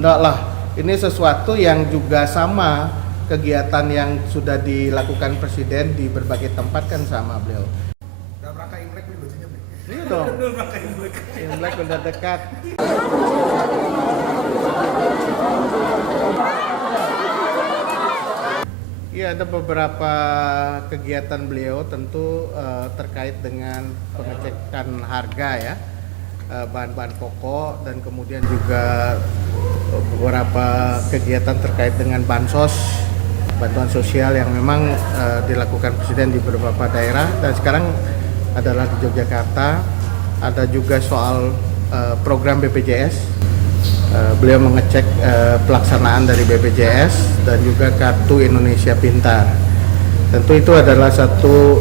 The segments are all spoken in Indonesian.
Enggak lah, ini sesuatu yang juga sama kegiatan yang sudah dilakukan Presiden di berbagai tempat kan sama beliau. Dalam rangka Imlek nih bajunya nih. Iya dong. Dalam rangka Imlek. Imlek udah dekat. Iya, ada beberapa kegiatan beliau tentu terkait dengan pengecekan harga ya, bahan-bahan pokok, dan kemudian juga beberapa kegiatan terkait dengan bansos, bantuan sosial yang memang dilakukan Presiden di beberapa daerah, dan sekarang adalah di Yogyakarta. Ada juga soal program BPJS. Beliau mengecek pelaksanaan dari BPJS dan juga Kartu Indonesia Pintar. Tentu itu adalah satu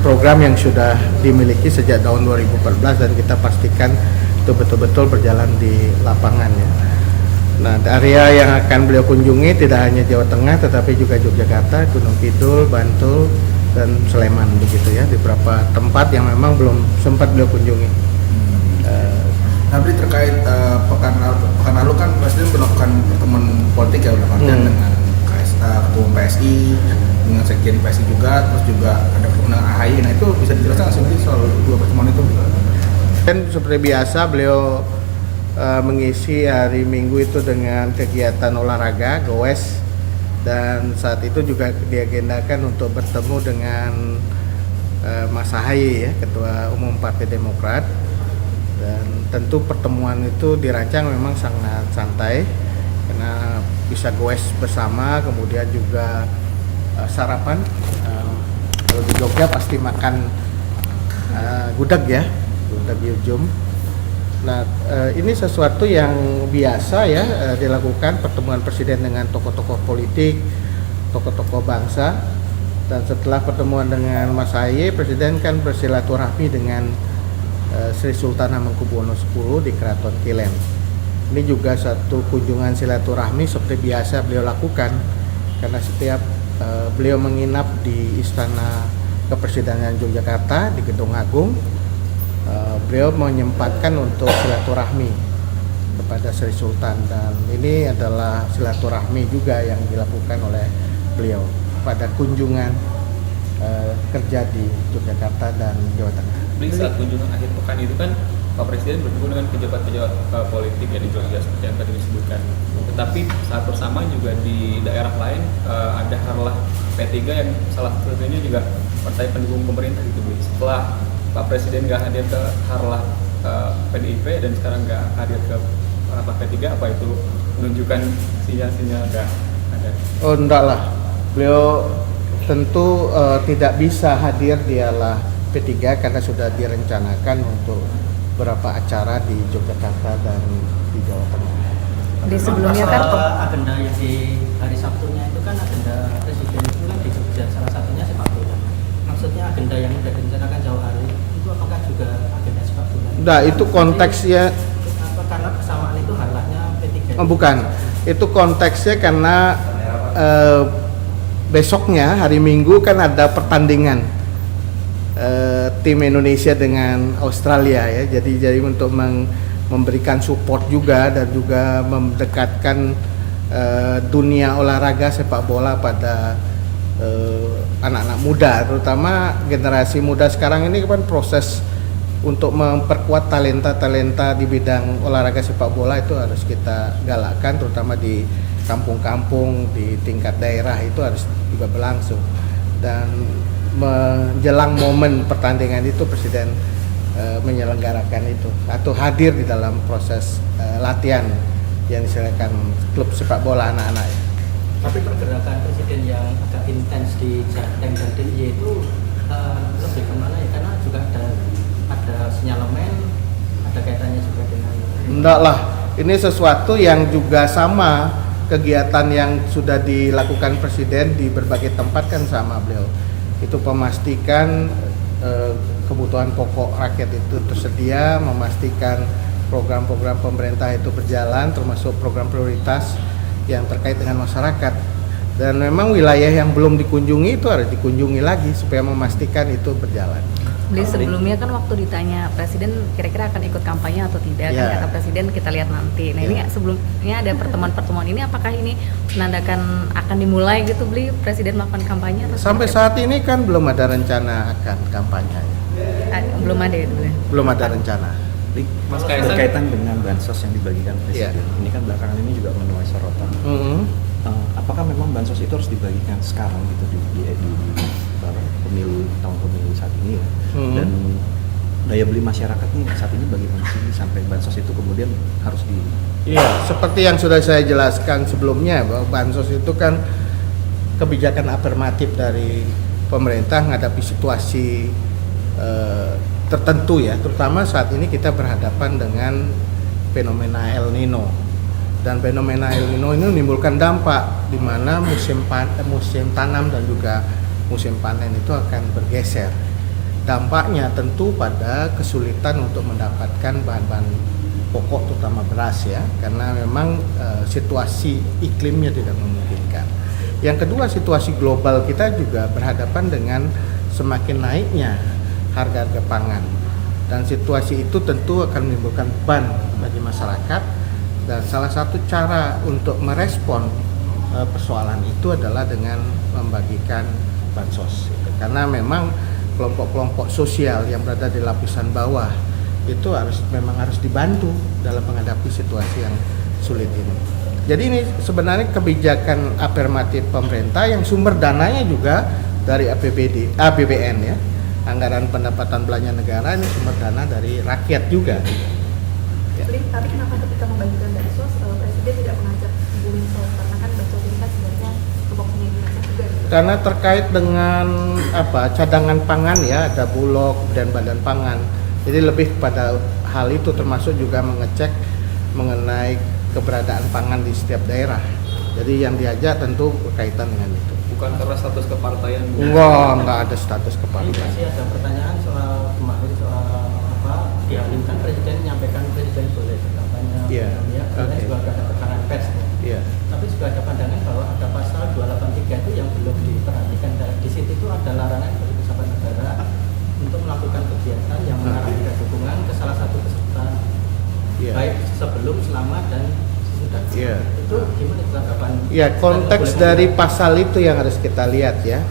program yang sudah dimiliki sejak tahun 2014 dan kita pastikan itu betul-betul berjalan di lapangan ya. Nah, area yang akan beliau kunjungi tidak hanya Jawa Tengah tetapi juga Yogyakarta, Gunung Kidul, Bantul, dan Sleman begitu ya, di beberapa tempat yang memang belum sempat beliau kunjungi. Tapi terkait pekan lalu kan Presiden melakukan pertemuan politik ya, udah dengan Ketua PSI, dengan Sekjen PSI juga, terus juga ada pertemuan AHY. Nah itu bisa dijelaskan sih soal dua pertemuan itu? Dan seperti biasa beliau mengisi hari Minggu itu dengan kegiatan olahraga, goes, dan saat itu juga diagendakan untuk bertemu dengan Mas AHY ya, Ketua Umum Partai Demokrat. Dan tentu pertemuan itu dirancang memang sangat santai karena bisa goes bersama, kemudian juga sarapan. Kalau di Jogja pasti makan gudeg ya, gudeg Yujum. Nah, ini sesuatu yang biasa ya dilakukan pertemuan Presiden dengan tokoh-tokoh politik, tokoh-tokoh bangsa. Dan setelah pertemuan dengan Mas AHY, Presiden kan bersilaturahmi dengan Sri Sultan Hamengkubuwono X di Keraton Kilen. Ini juga satu kunjungan silaturahmi seperti biasa beliau lakukan karena setiap beliau menginap di Istana Kepresidenan Yogyakarta di Gedung Agung, beliau menyempatkan untuk silaturahmi kepada Sri Sultan, dan ini adalah silaturahmi juga yang dilakukan oleh beliau pada kunjungan kerja di Yogyakarta dan Jawa Tengah. Saat kunjungan akhir pekan itu kan Pak Presiden bertemu dengan pejabat-pejabat politik ya di Jogja seperti yang tadi disebutkan. Tetapi saat bersama juga di daerah lain ada harlah P3 yang salah satunya juga partai pendukung pemerintah gitu. Setelah Pak Presiden nggak hadir ke harlah PDIP dan sekarang nggak hadir ke harlah P3, apa itu menunjukkan sinyal-sinyal nggak ada? Oh enggak lah, beliau tentu tidak bisa hadir di harlah P3 karena sudah direncanakan untuk beberapa acara di Yogyakarta dan di Jawa Tengah. Di sebelumnya kan agenda yang di hari Sabtunya itu kan agenda Presiden itu kan di Jogja, salah satunya sepak bola. Maksudnya agenda yang sudah direncanakan jauh hari itu apakah juga agenda sepak bola? Nah, itu konteksnya karena kesamaan itu harlahnya P3. Oh, bukan. Itu konteksnya karena besoknya hari Minggu kan ada pertandingan tim Indonesia dengan Australia ya, jadi untuk memberikan support juga dan juga mendekatkan dunia olahraga sepak bola pada anak-anak muda, terutama generasi muda sekarang ini kan proses untuk memperkuat talenta-talenta di bidang olahraga sepak bola itu harus kita galakkan, terutama di kampung-kampung di tingkat daerah itu harus juga berlangsung. Dan menjelang momen pertandingan itu Presiden menyelenggarakan itu atau hadir di dalam proses latihan yang diselenggarakan klub sepak bola anak-anak. Tapi pergerakan Presiden yang agak intens di Jateng dan DIY itu lebih kemana ya? Karena juga ada sinyalemen, ada kaitannya juga dengan. Enggak lah, ini sesuatu yang juga sama kegiatan yang sudah dilakukan Presiden di berbagai tempat kan sama beliau. Itu memastikan kebutuhan pokok rakyat itu tersedia, memastikan program-program pemerintah itu berjalan, termasuk program prioritas yang terkait dengan masyarakat. Dan memang wilayah yang belum dikunjungi itu harus dikunjungi lagi supaya memastikan itu berjalan. Beli sebelumnya kan waktu ditanya Presiden kira-kira akan ikut kampanye atau tidak, Ya. kan kata Presiden kita lihat nanti. Nah ini Ya. sebelumnya ada pertemuan-pertemuan ini, apakah ini menandakan akan dimulai gitu Beli Presiden melakukan kampanye atau Sampai seperti saat ini kan belum ada rencana akan kampanye. apa? Belum ada itu ya. Belum ada rencana. Mas Kaisang, Berkaitan dengan bansos yang dibagikan Presiden, ini kan belakangan ini juga menuai sorotan. Mhm. Apakah memang bansos itu harus dibagikan sekarang gitu di pemilu tahun pemilu saat ini ya? Dan daya beli masyarakat nih saat ini bagaimana sih sampai bansos itu kemudian harus di Iya, seperti yang sudah saya jelaskan sebelumnya bahwa bansos itu kan kebijakan afirmatif dari pemerintah menghadapi situasi tertentu ya, terutama saat ini kita berhadapan dengan fenomena El Nino. Dan fenomena El Nino ini menimbulkan dampak di mana musim tanam dan juga musim panen itu akan bergeser. Dampaknya tentu pada kesulitan untuk mendapatkan bahan-bahan pokok terutama beras ya, karena memang situasi iklimnya tidak memungkinkan. Yang kedua, situasi global kita juga berhadapan dengan semakin naiknya harga-harga pangan, dan situasi itu tentu akan menimbulkan beban bagi masyarakat, dan salah satu cara untuk merespon persoalan itu adalah dengan membagikan bansos gitu. Karena memang kelompok-kelompok sosial yang berada di lapisan bawah itu memang harus dibantu dalam menghadapi situasi yang sulit ini. Jadi ini sebenarnya kebijakan afirmatif pemerintah yang sumber dananya juga dari APBN ya. Anggaran pendapatan belanja negara ini sumber dana dari rakyat juga. Ya. Tapi kenapa ketika membagikan bansos Presiden tidak mengajak Bulunsos, karena kan bansos ini kan sebenarnya tupoksinya Indonesia juga gitu. Karena terkait dengan cadangan pangan ya, ada Bulog dan Badan Pangan. Jadi lebih pada hal itu, termasuk juga mengecek mengenai keberadaan pangan di setiap daerah. Jadi yang diajak tentu berkaitan dengan itu. bukan karena status kepartaian. Enggak ada status Ini kepartaian. masih ada pertanyaan soal kemarin soal apa dihadirkan Presiden menyampaikan Presiden boleh berkampanye, Iya, ya, oke. juga ada keterangan pers. Iya. Tapi juga ada pandangan bahwa ada pasal 283 itu yang belum diperhatikan. Dan di situ itu ada larangan bagi pejabat negara untuk melakukan kegiatan yang mengarahkan dukungan ke salah satu peserta, Iya. baik sebelum, selama dan sesudah. Iya. Itu gimana tanggapan? Ya, konteks dari pasal itu yang harus kita lihat ya.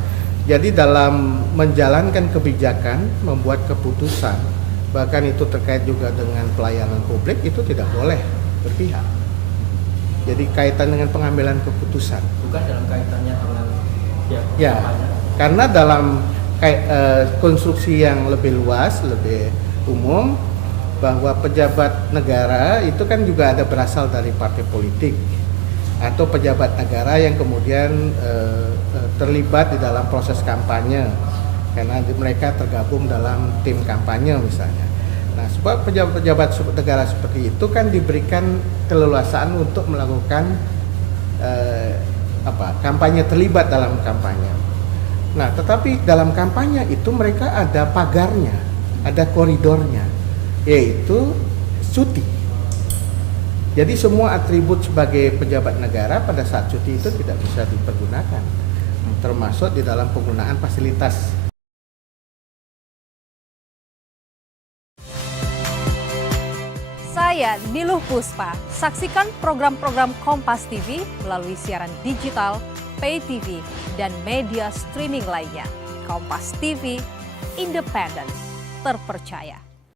Jadi dalam menjalankan kebijakan, membuat keputusan, bahkan itu terkait juga dengan pelayanan publik, itu tidak boleh berpihak. Jadi kaitan dengan pengambilan keputusan. Bukan dalam kaitannya dengan Ya, kampanye. karena dalam konstruksi yang lebih luas, lebih umum, bahwa pejabat negara itu kan juga ada berasal dari partai politik atau pejabat negara yang kemudian terlibat di dalam proses kampanye karena mereka tergabung dalam tim kampanye misalnya. Nah, sebab pejabat-pejabat negara seperti itu kan diberikan keleluasaan untuk melakukan kampanye, terlibat dalam kampanye. Nah, tetapi dalam kampanye itu mereka ada pagarnya, ada koridornya, yaitu cuti. Jadi semua atribut sebagai pejabat negara pada saat cuti itu tidak bisa dipergunakan, termasuk di dalam penggunaan fasilitas. Saya Niluh Puspa. Saksikan program-program Kompas TV melalui siaran digital, pay TV, dan media streaming lainnya. Kompas TV, independen, terpercaya.